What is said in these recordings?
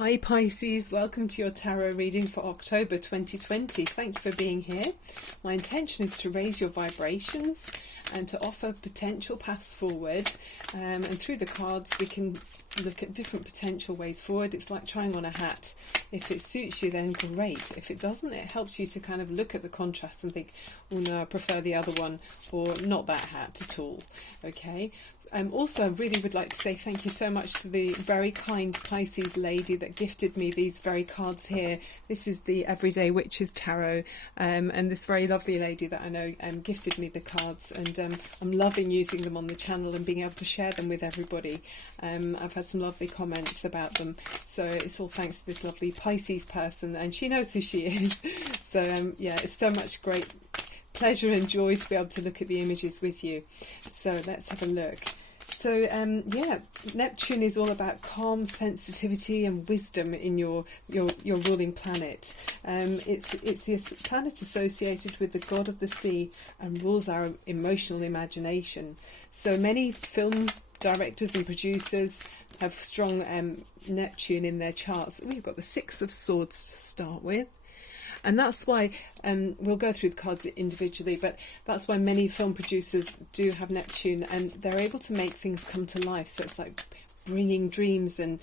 Hi Pisces, welcome to your tarot reading for October 2020. Thank you for being here. My intention is to raise your vibrations and to offer potential paths forward, and through the cards we can look at different potential ways forward. It's like trying on a hat. If it suits you, then great. If it doesn't, it helps you to kind of look at the contrast and think, oh no, I prefer the other one, or not that hat at all. Okay. Also, I really would like to say thank you so much to the very kind Pisces lady that gifted me these very cards here. This is the Everyday Witches Tarot, and this very lovely lady that I know gifted me the cards, and I'm loving using them on the channel and being able to share them with everybody. I've had some lovely comments about them, so it's all thanks to this lovely Pisces person, and she knows who she is. So yeah, it's so much great pleasure and joy to be able to look at the images with you. So let's have a look. So yeah, Neptune is all about calm, sensitivity and wisdom in your ruling planet. It's the planet associated with the god of the sea and rules our emotional imagination. So many film directors and producers have strong Neptune in their charts. We've got the Six of Swords to start with. And that's why, we'll go through the cards individually, but that's why many film producers do have Neptune, and they're able to make things come to life. So it's like bringing dreams and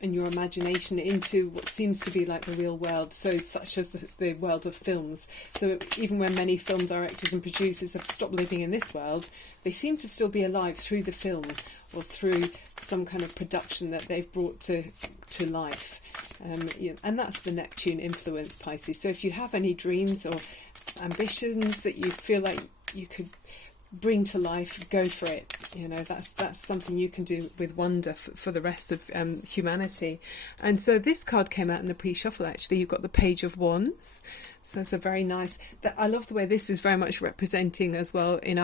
your imagination into what seems to be like the real world, so such as the world of films. So even when many film directors and producers have stopped living in this world, they seem to still be alive through the film or through some kind of production that they've brought to life. And that's the Neptune influence, Pisces. So if you have any dreams or ambitions that you feel like you could bring to life, go for it. You know, that's something you can do with wonder for the rest of humanity. And so this card came out in the pre-shuffle. Actually, you've got the Page of Wands. So it's a very nice. I love the way this is very much representing as well in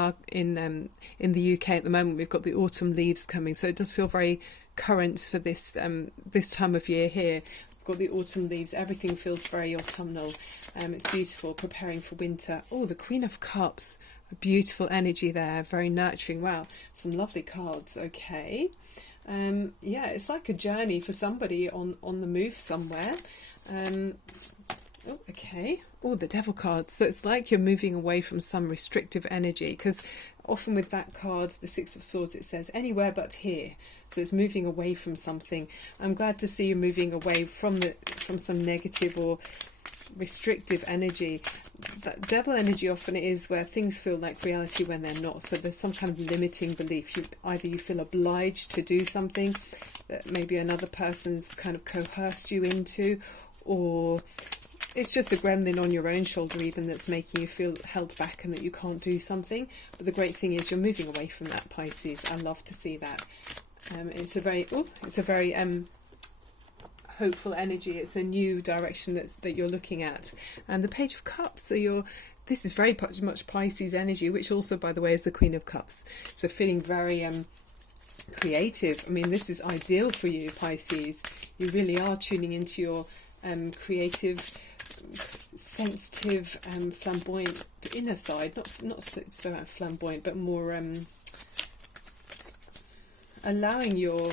the UK at the moment. We've got the autumn leaves coming, so it does feel very current for this this time of year here. We've got the autumn leaves. Everything feels very autumnal. It's beautiful, preparing for winter. Oh, the Queen of Cups. A beautiful energy there, very nurturing. Wow, some lovely cards. Okay. Yeah, it's like a journey for somebody on the move somewhere. Oh, okay. Oh, the Devil card. So it's like you're moving away from some restrictive energy, because often with that card, the Six of Swords, it says anywhere but here. So it's moving away from something. I'm glad to see you moving away from some negative or restrictive energy. That devil energy often is where things feel like reality when they're not. So there's some kind of limiting belief. Either you feel obliged to do something that maybe another person's kind of coerced you into, or it's just a gremlin on your own shoulder even that's making you feel held back and that you can't do something. But the great thing is you're moving away from that, Pisces. I love to see that. It's a very hopeful energy. It's a new direction that you're looking at. And the Page of Cups, so this is very much Pisces energy, which also, by the way, is the Queen of Cups. So feeling very creative. I mean, this is ideal for you, Pisces. You really are tuning into your creative, sensitive, flamboyant inner side. Not so flamboyant, but more allowing your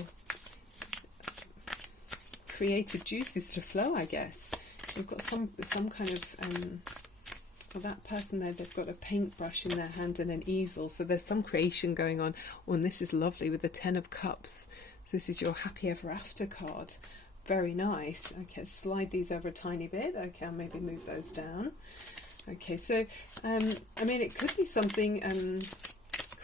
creative juices to flow, I guess. You've got some kind of for that person there, they've got a paintbrush in their hand and an easel, so there's some creation going on. Oh, and this is lovely with the Ten of Cups. This is your happy ever after card. Very nice. Okay, slide these over a tiny bit. Okay, I'll maybe move those down. Okay, so I mean, it could be something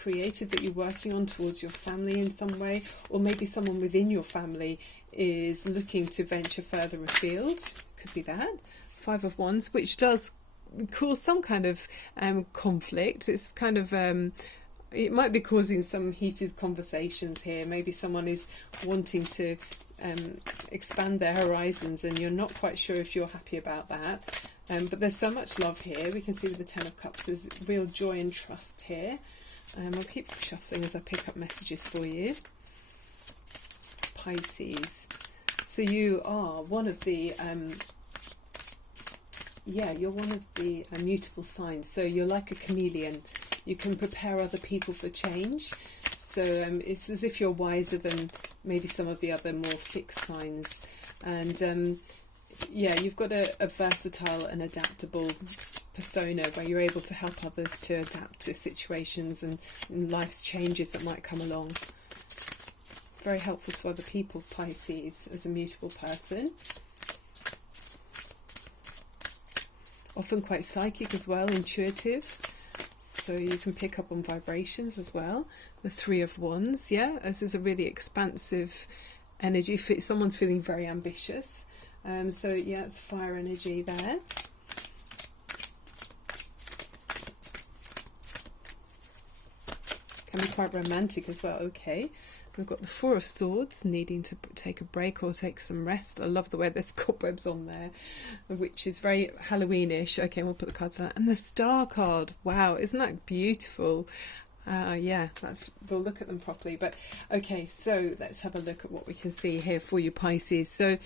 creative that you're working on towards your family in some way, or maybe someone within your family is looking to venture further afield. Could be that. Five of Wands, which does cause some kind of conflict. It's kind of it might be causing some heated conversations here. Maybe someone is wanting to expand their horizons and you're not quite sure if you're happy about that. But there's so much love here. We can see with the Ten of Cups there's real joy and trust here. I'll keep shuffling as I pick up messages for you. Pisces. So you are one of the you're one of the mutable signs. So you're like a chameleon. You can prepare other people for change. So it's as if you're wiser than maybe some of the other more fixed signs. And yeah, you've got a versatile and adaptable persona where you're able to help others to adapt to situations and life's changes that might come along. Very helpful to other people, Pisces, as a mutable person. Often quite psychic as well, intuitive. So you can pick up on vibrations as well. The Three of Wands, yeah, this is a really expansive energy. Someone's feeling very ambitious. So yeah, it's fire energy there. Can be quite romantic as well. Okay, we've got the Four of Swords, needing to take a break or take some rest. I love the way there's cobwebs on there, which is very Halloweenish. Okay, we'll put the cards on. And the Star card. Wow, isn't that beautiful? Yeah, we'll look at them properly. But okay, so let's have a look at what we can see here for you, Pisces. So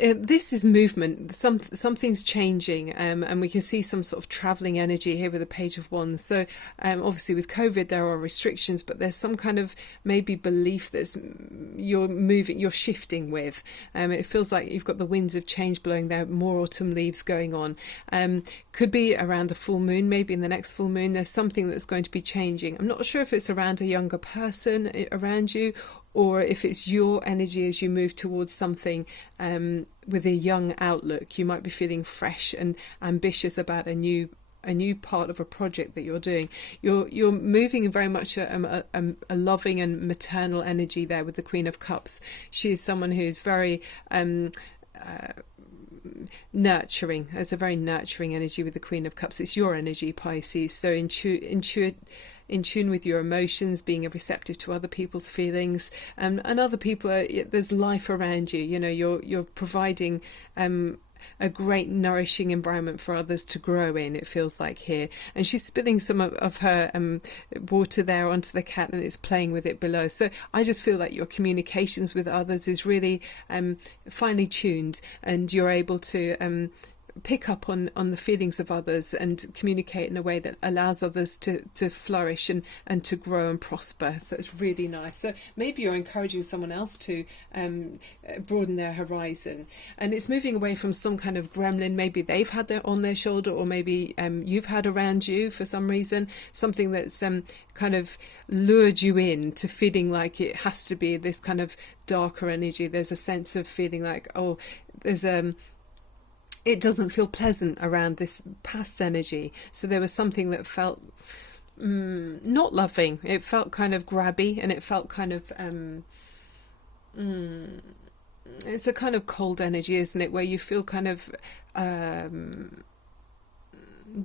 this is movement. Something's changing, and we can see some sort of travelling energy here with the Page of Wands. So obviously with COVID there are restrictions, but there's some kind of maybe belief that you're shifting with. It feels like you've got the winds of change blowing there, more autumn leaves going on. Could be around the full moon, maybe in the next full moon there's something that's going to be changing. I'm not sure if it's around a younger person around you, or if it's your energy as you move towards something with a young outlook. You might be feeling fresh and ambitious about a new part of a project that you're doing. You're moving in very much a loving and maternal energy there with the Queen of Cups. She is someone who is very nurturing. There's a very nurturing energy with the Queen of Cups. It's your energy, Pisces. So in tune with your emotions, being receptive to other people's feelings, and other people there's life around you. You know, you're providing a great nourishing environment for others to grow in, it feels like here. And she's spilling some of her water there onto the cat, and it's playing with it below. So I just feel like your communications with others is really finely tuned, and you're able to pick up on the feelings of others and communicate in a way that allows others to flourish and to grow and prosper. So it's really nice. So maybe you're encouraging someone else to broaden their horizon, and it's moving away from some kind of gremlin maybe they've had on their shoulder, or maybe you've had around you for some reason, something that's kind of lured you in to feeling like it has to be this kind of darker energy. There's a sense of feeling like, oh, there's it doesn't feel pleasant around this past energy. So there was something that felt not loving. It felt kind of grabby, and it felt kind of it's a kind of cold energy, isn't it, where you feel kind of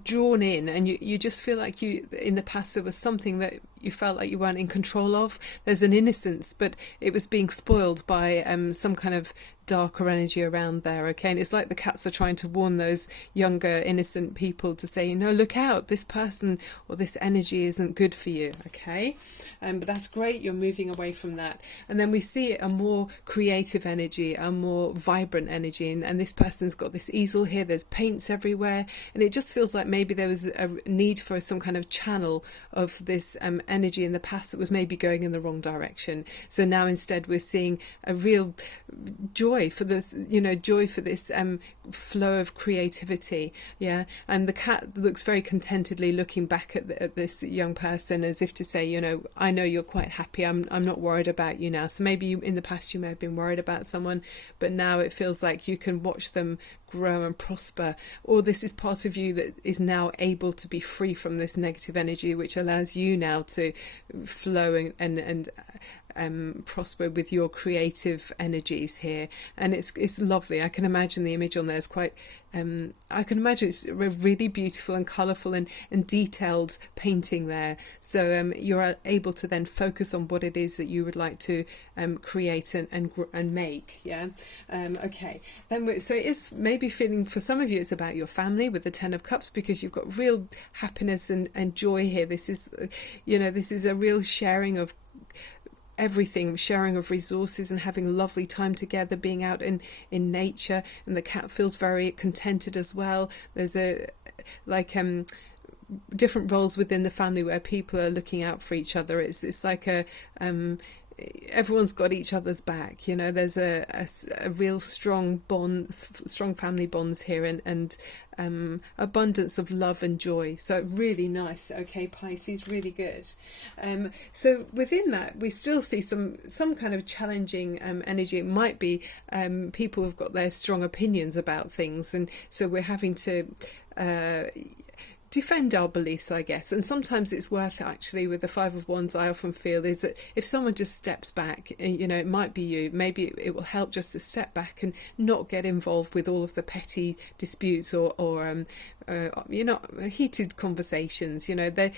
drawn in, and you just feel like in the past there was something that you felt like you weren't in control of. There's an innocence, but it was being spoiled by some kind of darker energy around there. Okay, and it's like the cats are trying to warn those younger innocent people to say, look out, this person or this energy isn't good for you. Okay, but that's great, you're moving away from that. And then we see a more creative energy, a more vibrant energy, and this person's got this easel here, there's paints everywhere, and it just feels like maybe there was a need for some kind of channel of this energy in the past that was maybe going in the wrong direction. So now instead we're seeing a real joy for this, flow of creativity. Yeah, and the cat looks very contentedly looking back at this young person, as if to say, I know you're quite happy. I'm not worried about you now. So maybe in the past you may have been worried about someone, but now it feels like you can watch them grow and prosper. Or this is part of you that is now able to be free from this negative energy, which allows you now to flow and prosper with your creative energies here. And it's lovely. I can imagine the image on there is quite I can imagine it's a really beautiful and colourful and detailed painting there. So you're able to then focus on what it is that you would like to create and make. Yeah. Okay. Then so it is maybe feeling, for some of you it's about your family with the Ten of Cups, because you've got real happiness and joy here. This is this is a real sharing of everything, sharing of resources and having a lovely time together, being out in nature. And the cat feels very contented as well. There's different roles within the family where people are looking out for each other. It's like everyone's got each other's back. You know, there's a real strong bond, strong family bonds here, and abundance of love and joy. So really nice. Okay, Pisces, really good. So within that, we still see some kind of challenging energy. It might be people have got their strong opinions about things, and so we're having to defend our beliefs, I guess. And sometimes it's worth, actually, with the Five of Wands, I often feel is that if someone just steps back, you know, it might be you, maybe it will help just to step back and not get involved with all of the petty disputes or you know, heated conversations. You know, they're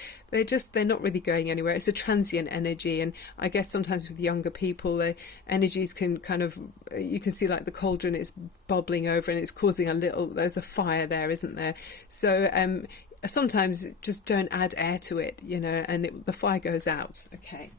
not really going anywhere. It's a transient energy, and I guess sometimes with younger people, the energies can kind of, you can see like the cauldron is bubbling over and it's causing there's a fire there, isn't there? So sometimes just don't add air to it, you know, and the fire goes out. Okay.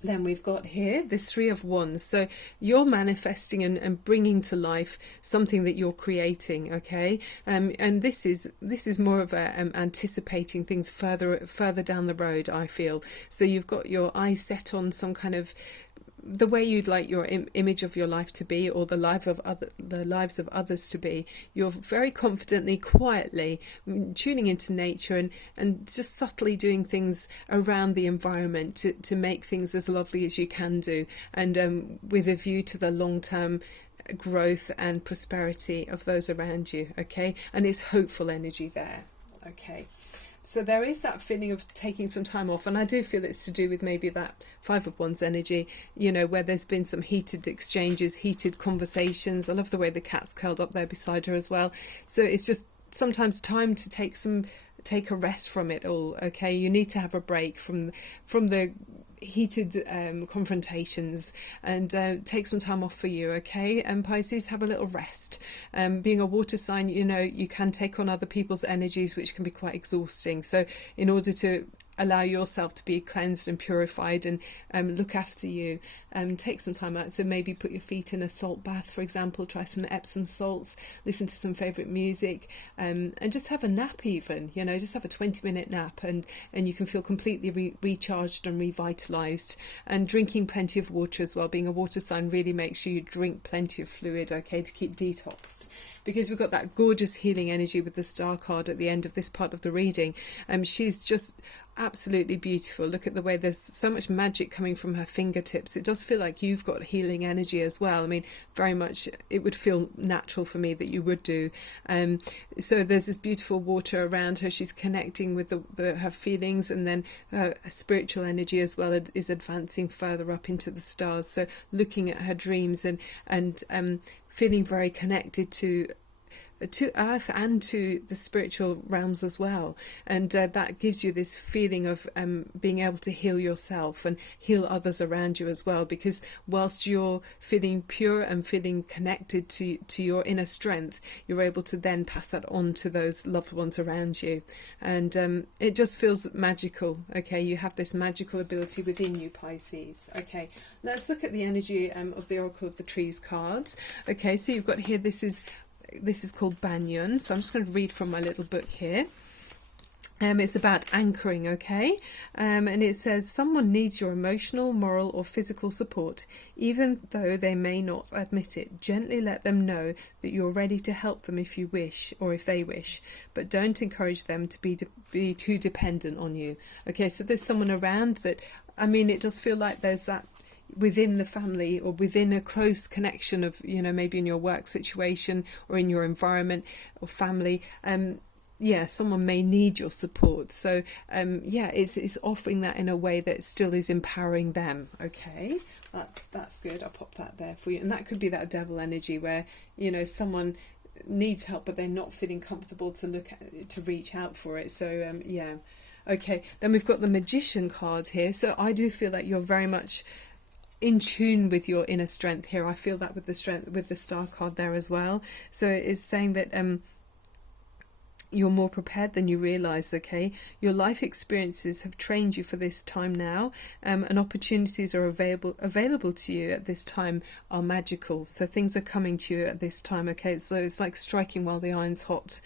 Then we've got here this Three of Wands. So you're manifesting and bringing to life something that you're creating, okay? And this is more of a anticipating things further down the road, I feel. So you've got your eyes set on some kind of the way you'd like your image of your life to be, or the lives of others to be. You're very confidently, quietly tuning into nature and just subtly doing things around the environment to make things as lovely as you can do, and with a view to the long-term growth and prosperity of those around you. Okay, and it's hopeful energy there. Okay. So there is that feeling of taking some time off, and I do feel it's to do with maybe that Five of Wands energy, you know, where there's been some heated exchanges, heated conversations. I love the way the cat's curled up there beside her as well. So it's just sometimes time to take a rest from it all. Okay, you need to have a break from the heated confrontations, and take some time off for you. Okay, and Pisces, have a little rest. Being a water sign, you know, you can take on other people's energies, which can be quite exhausting. So in order to allow yourself to be cleansed and purified and look after you, take some time out. So maybe put your feet in a salt bath, for example, try some Epsom salts, listen to some favourite music, and just have a nap even, you know, just have a 20-minute nap, and you can feel completely recharged and revitalised. And drinking plenty of water as well. Being a water sign really makes sure you drink plenty of fluid, okay, to keep detoxed. Because we've got that gorgeous healing energy with the star card at the end of this part of the reading. She's just absolutely beautiful. Look at the way there's so much magic coming from her fingertips. It does feel like you've got healing energy as well. I mean, very much it would feel natural for me that you would do. So there's this beautiful water around her. She's connecting with her feelings, and then her spiritual energy as well is advancing further up into the stars. So looking at her dreams and feeling very connected to earth and to the spiritual realms as well, and that gives you this feeling of being able to heal yourself and heal others around you as well, because whilst you're feeling pure and feeling connected to your inner strength, you're able to then pass that on to those loved ones around you, and it just feels magical. Okay, you have this magical ability within you, Pisces. Okay, let's look at the energy of the Oracle of the Trees cards. Okay, so you've got here, this is called Banyan. So I'm just going to read from my little book here. It's about anchoring, okay? And it says, someone needs your emotional, moral or physical support, even though they may not admit it. Gently let them know that you're ready to help them if you wish, or if they wish, but don't encourage them to be too dependent on you. Okay, so there's someone around that, I mean, it does feel like there's that within the family or within a close connection of, you know, maybe in your work situation or in your environment or family, someone may need your support. So it's offering that in a way that still is empowering them. Okay, that's good. I'll pop that there for you. And that could be that devil energy where, you know, someone needs help but they're not feeling comfortable to reach out for it. So okay, then we've got the Magician card here. So I do feel that you're very much in tune with your inner strength here. I feel that with the star card there as well. So it's saying that you're more prepared than you realize. Okay, your life experiences have trained you for this time now, and opportunities are available to you at this time are magical. So things are coming to you at this time. Okay, so it's like striking while the iron's hot.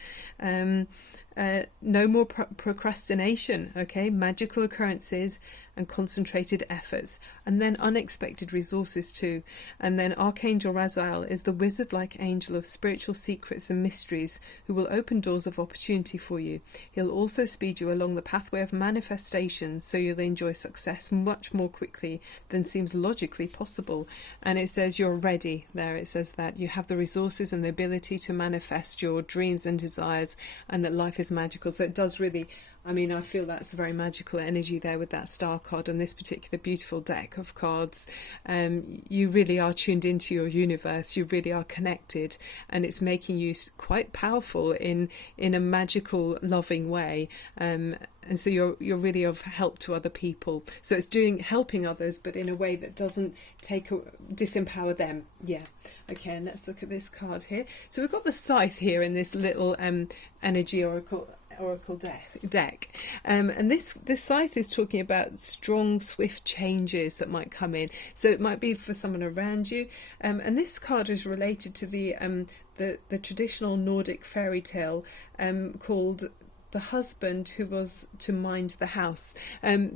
no more procrastination, okay, magical occurrences and concentrated efforts, and then unexpected resources too. And then Archangel Raziel is the wizard-like angel of spiritual secrets and mysteries who will open doors of opportunity for you. He'll also speed you along the pathway of manifestation, so you'll enjoy success much more quickly than seems logically possible. And it says you're ready there. It says that you have the resources and the ability to manifest your dreams and desires, and that life is magical. So it does really, I mean, I feel that's a very magical energy there with that star card and this particular beautiful deck of cards. You really are tuned into your universe. You really are connected, and it's making you quite powerful in a magical, loving way. And so you're really of help to other people. So it's helping others, but in a way that doesn't disempower them. Yeah. Okay, and let's look at this card here. So we've got the scythe here in this little energy oracle deck, and this scythe is talking about strong, swift changes that might come in. So it might be for someone around you, and this card is related to the traditional Nordic fairy tale called the husband who was to mind the house.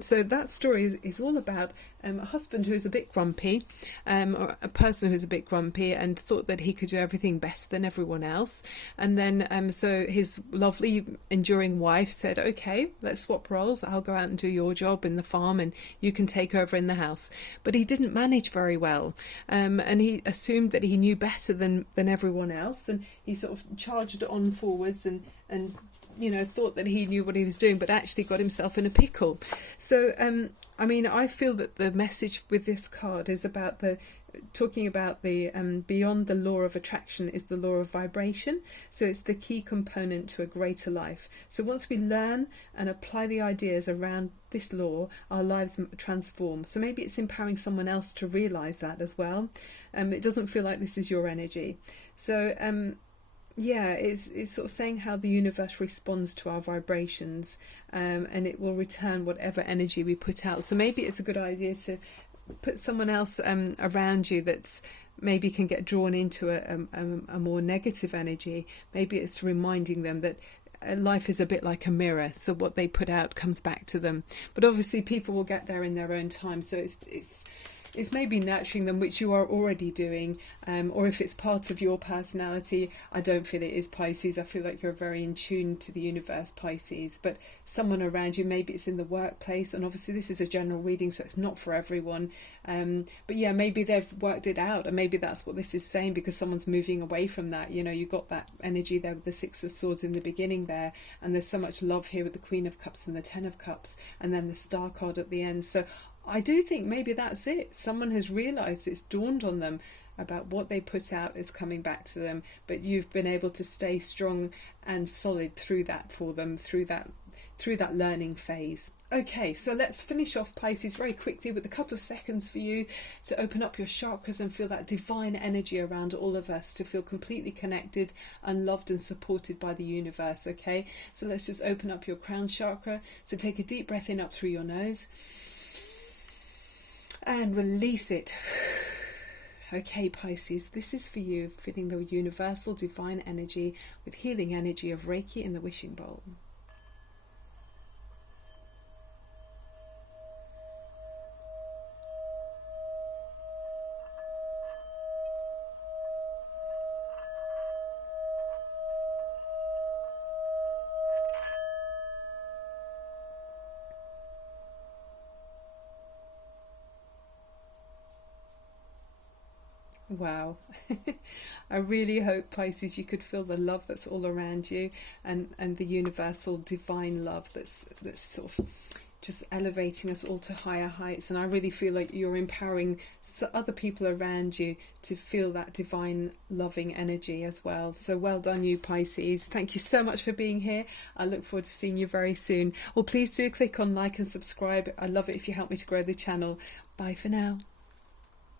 So that story is all about a husband who is a bit grumpy, or a person who is a bit grumpy and thought that he could do everything better than everyone else. And then so his lovely, enduring wife said, okay, let's swap roles. I'll go out and do your job in the farm and you can take over in the house. But he didn't manage very well. And he assumed that he knew better than everyone else. And he sort of charged on forwards and thought that he knew what he was doing, but actually got himself in a pickle. So, I mean, I feel that the message with this card is about talking about the beyond the law of attraction is the law of vibration. So it's the key component to a greater life. So once we learn and apply the ideas around this law, our lives transform. So maybe it's empowering someone else to realise that as well. It doesn't feel like this is your energy. So, yeah, it's sort of saying how the universe responds to our vibrations, and it will return whatever energy we put out. So maybe it's a good idea to put someone else around you that's maybe can get drawn into a more negative energy. Maybe it's reminding them that life is a bit like a mirror, so what they put out comes back to them. But obviously people will get there in their own time, so it's maybe nurturing them, which you are already doing, or if it's part of your personality. I don't feel it is Pisces. I feel like you're very in tune to the universe, Pisces. But someone around you, maybe it's in the workplace, and obviously this is a general reading, so it's not for everyone. But yeah, maybe they've worked it out, and maybe that's what this is saying, because someone's moving away from that. You got that energy there with the Six of Swords in the beginning there, and there's so much love here with the Queen of Cups and the Ten of Cups, and then the Star card at the end. So I do think maybe that's it. Someone has realised, it's dawned on them about what they put out is coming back to them, but you've been able to stay strong and solid through that for them, through that learning phase. Okay, so let's finish off, Pisces, very quickly with a couple of seconds for you to open up your chakras and feel that divine energy around all of us, to feel completely connected and loved and supported by the universe. Okay, so let's just open up your crown chakra. So take a deep breath in up through your nose and release it. Okay, Pisces, this is for you, feeling the universal divine energy with healing energy of Reiki in the wishing bowl. Wow. I really hope, Pisces, you could feel the love that's all around you, and the universal divine love that's sort of just elevating us all to higher heights. And I really feel like you're empowering other people around you to feel that divine loving energy as well. So well done, you Pisces. Thank you so much for being here. I look forward to seeing you very soon. Well, please do click on like and subscribe. I love it if you help me to grow the channel. Bye for now.